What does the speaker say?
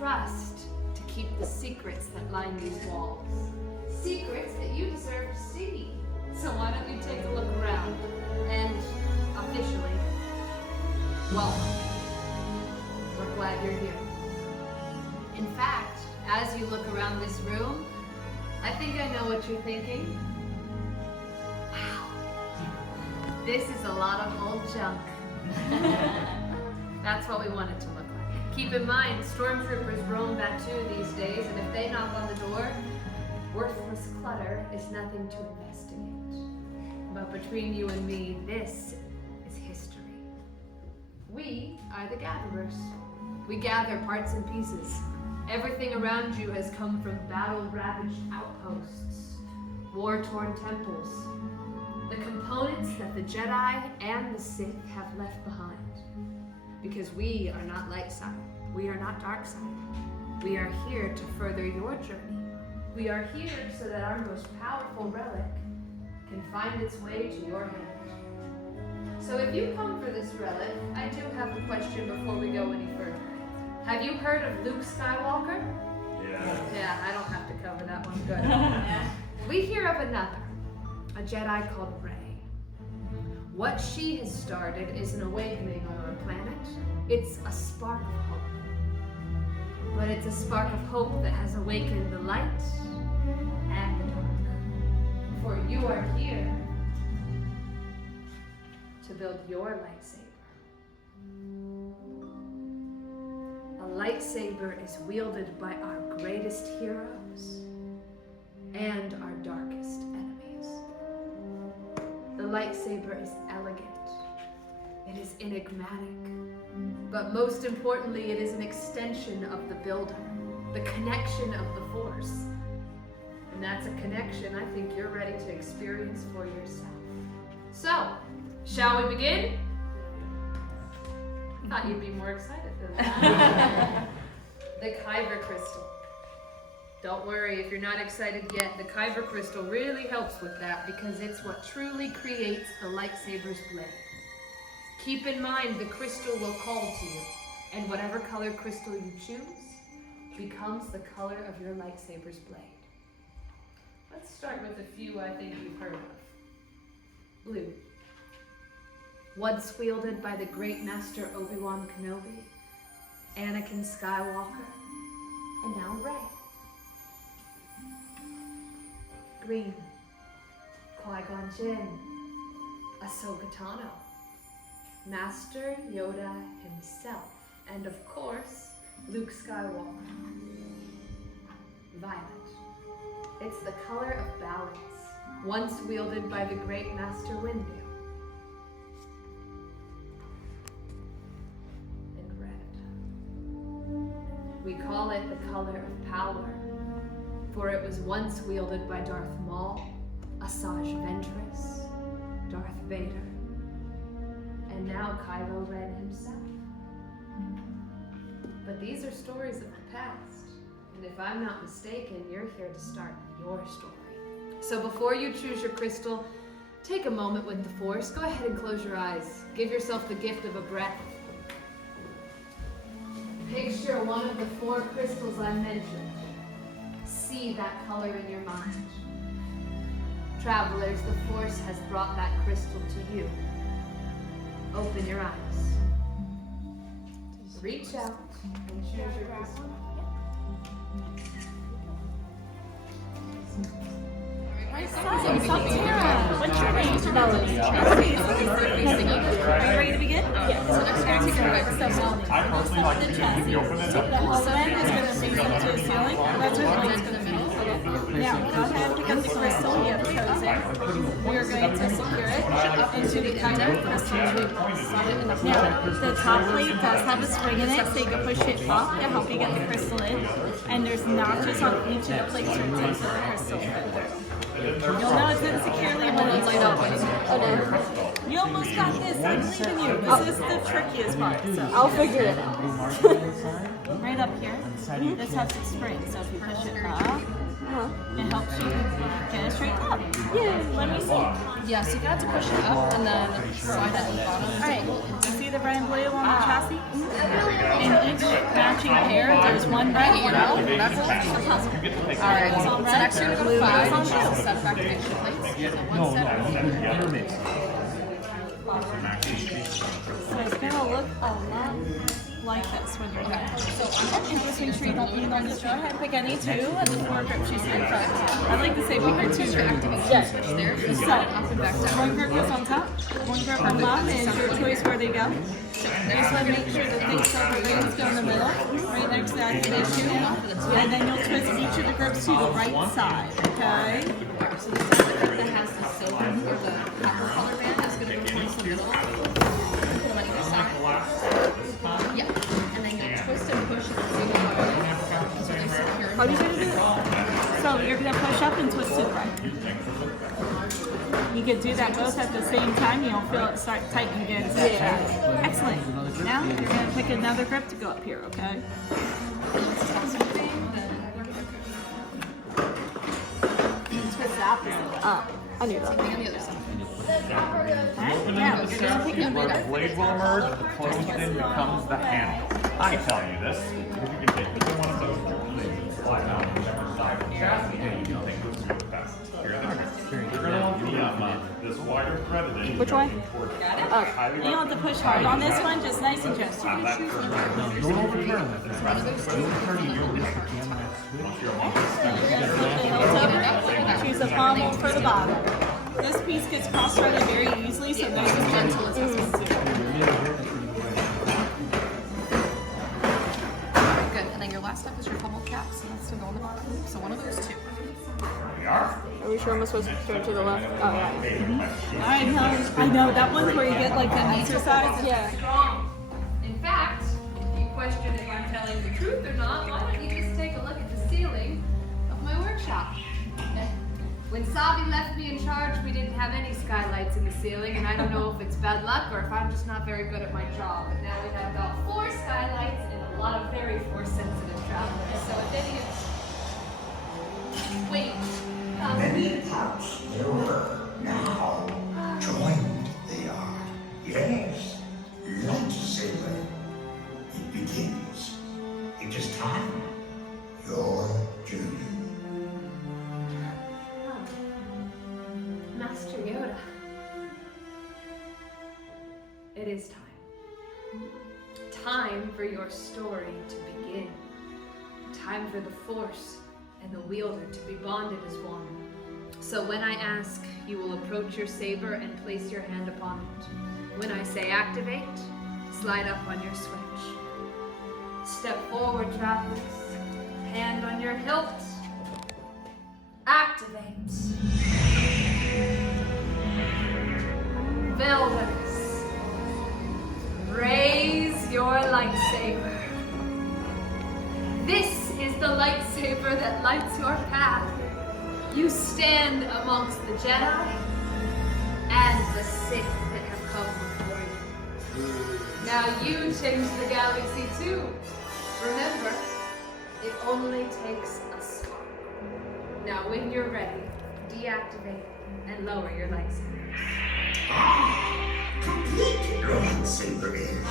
trust to keep the secrets that line these walls. Secrets that you deserve to see. So why don't you take a look around and officially welcome. We're glad you're here. In fact, as you look around this room, I think I know what you're thinking. Wow, this is a lot of old junk. That's what we want it to look like. Keep in mind, stormtroopers roam Batu these days, and if they knock on the door, worthless clutter is nothing to investigate. But between you and me, this is history. We are the gatherers. We gather parts and pieces. Everything around you has come from battle-ravaged outposts, war-torn temples, the components that the Jedi and the Sith have left behind. Because we are not light side, we are not dark side. We are here to further your journey. We are here so that our most powerful relic can find its way to your hand. So if you come for this relic, I do have a question before we go any further. Have you heard of Luke Skywalker? Yeah, I don't have to cover that one. Good. We hear of another, a Jedi called Rey. What she has started is an awakening on our planet. It's a spark of hope. But it's a spark of hope that has awakened the light and the dark. For you are here to build your lightsaber. A lightsaber is wielded by our greatest heroes and our darkest enemies. The lightsaber is elegant. It is enigmatic. But most importantly, it is an extension of the builder, the connection of the Force. And that's a connection I think you're ready to experience for yourself. So, shall we begin? Thought you'd be more excited than that. The Kyber crystal. Don't worry if you're not excited yet. The Kyber crystal really helps with that because it's what truly creates the lightsaber's blade. Keep in mind the crystal will call to you, and whatever color crystal you choose becomes the color of your lightsaber's blade. Let's start with a few I think you've heard of. Blue. Once wielded by the great master Obi-Wan Kenobi, Anakin Skywalker, and now Rey. Green. Qui-Gon Jinn, Ahsoka Tano, Master Yoda himself, and of course, Luke Skywalker. Violet. It's the color of balance, once wielded by the great Master Windu. And red. We call it the color of power, for it was once wielded by Darth Maul, Asajj Ventress, Darth Vader, and now Kylo Ren himself. But these are stories of the past, and if I'm not mistaken, you're here to start your story. So before you choose your crystal, take a moment with the Force. Go ahead and close your eyes. Give yourself the gift of a breath. Picture one of the 4 crystals I mentioned. See that color in your mind. Travelers, the Force has brought that crystal to you. Open your eyes. Reach out and choose your crystal. What's your name? Are you ready to begin? Yes. So next we're going to take a quick step down. I personally like to keep the open it. So then is going to face up to the ceiling. That's where the light's going to middle. Now, go ahead and pick up the crystal you have chosen. We are going to secure it into the Kyber crystal. Now, the top plate does have a spring in it, so you can push it up to help you get the crystal in. And there's notches on each of the plates to attempt the crystal further. You'll know it's in securely when it's light up. You almost got this. I believe in you. This is the trickiest part. So I'll figure it out. right up here, this has a spring. So if you push it up, It helps you get it straightened up. Yeah, let me see. Yeah, so you have to push it up and then slide it on the bottom. Alright, you see the red and blue on the chassis? In each matching pair, there's one red, one blue. Alright, so next you're going to go 5 set of activation plates. So one set of So it's gonna look a lot like this when you're done. So I'm gonna just make sure you don't lean on this. Go ahead, pick any two, and the 4 grips you see in front. I like to say pick your 2 grips. Yes. So one grip goes on top, one grip on bottom, and your choice where they go. You just want to make sure the thick silver rings go in the middle, right next to the activation, and then you'll twist each of the grips to the right side. Okay. So the grip that has the silver or the copper color band is going to go towards the middle. Put them on either side. Yeah. And then you'll twist and push at the same time. So they secure. How are you going to do it? So you're going to push up and twist to the right. You can do that both at the same time. You'll feel it start tightening again. Yeah. Excellent. Now you're going to pick another grip to go up here, okay? Twist the opposite. Oh, I knew that. On the other side. Alright, now you're going to pick Where another the blade will emerge, the closed end becomes the handle. I tell you this. If you can take one of those slide down on the side of the chassis, and you can take those through the best. You're going to want this wider threaded end. Which way? Towards You don't have to push hard on this one, just nice and gentle. don't overturn it. Choose the pommel for the bottom. This piece gets cross-threaded very easily, so nice and gentle as this one too. Good. And then your last step is your pummel cap. So that's to go on the bottom. So one of those 2. We are. Are we sure I'm supposed to turn to the left? Oh, yeah. I know, that one's where you get like the exercise. Yeah. Strong. In fact, if you question if I'm telling the truth or not, why don't you just take a look at the ceiling of my workshop? When Savi left me in charge, we didn't have any skylights in the ceiling, and I don't know if it's bad luck or if I'm just not very good at my job. But now we have about 4 skylights and a lot of very force-sensitive travelers. So if any of... Wait. Many parts there were, now joined they are. Yes, Lightsaber. It begins. It is time. Your journey. Master Yoda. It is time. Time for your story to begin. Time for the Force and the wielder to be bonded as one. So when I ask, you will approach your saber and place your hand upon it. When I say activate, slide up on your switch. Step forward, travelers. Hand on your hilt. Activate. Builders, raise your lightsaber. This is the lightsaber that lights your path. You stand amongst the Jedi and the Sith that have come before you. Now you change the galaxy too. Remember, it only takes a spark. Now when you're ready, deactivate and lower your lightsaber. Complete your lightsaber is.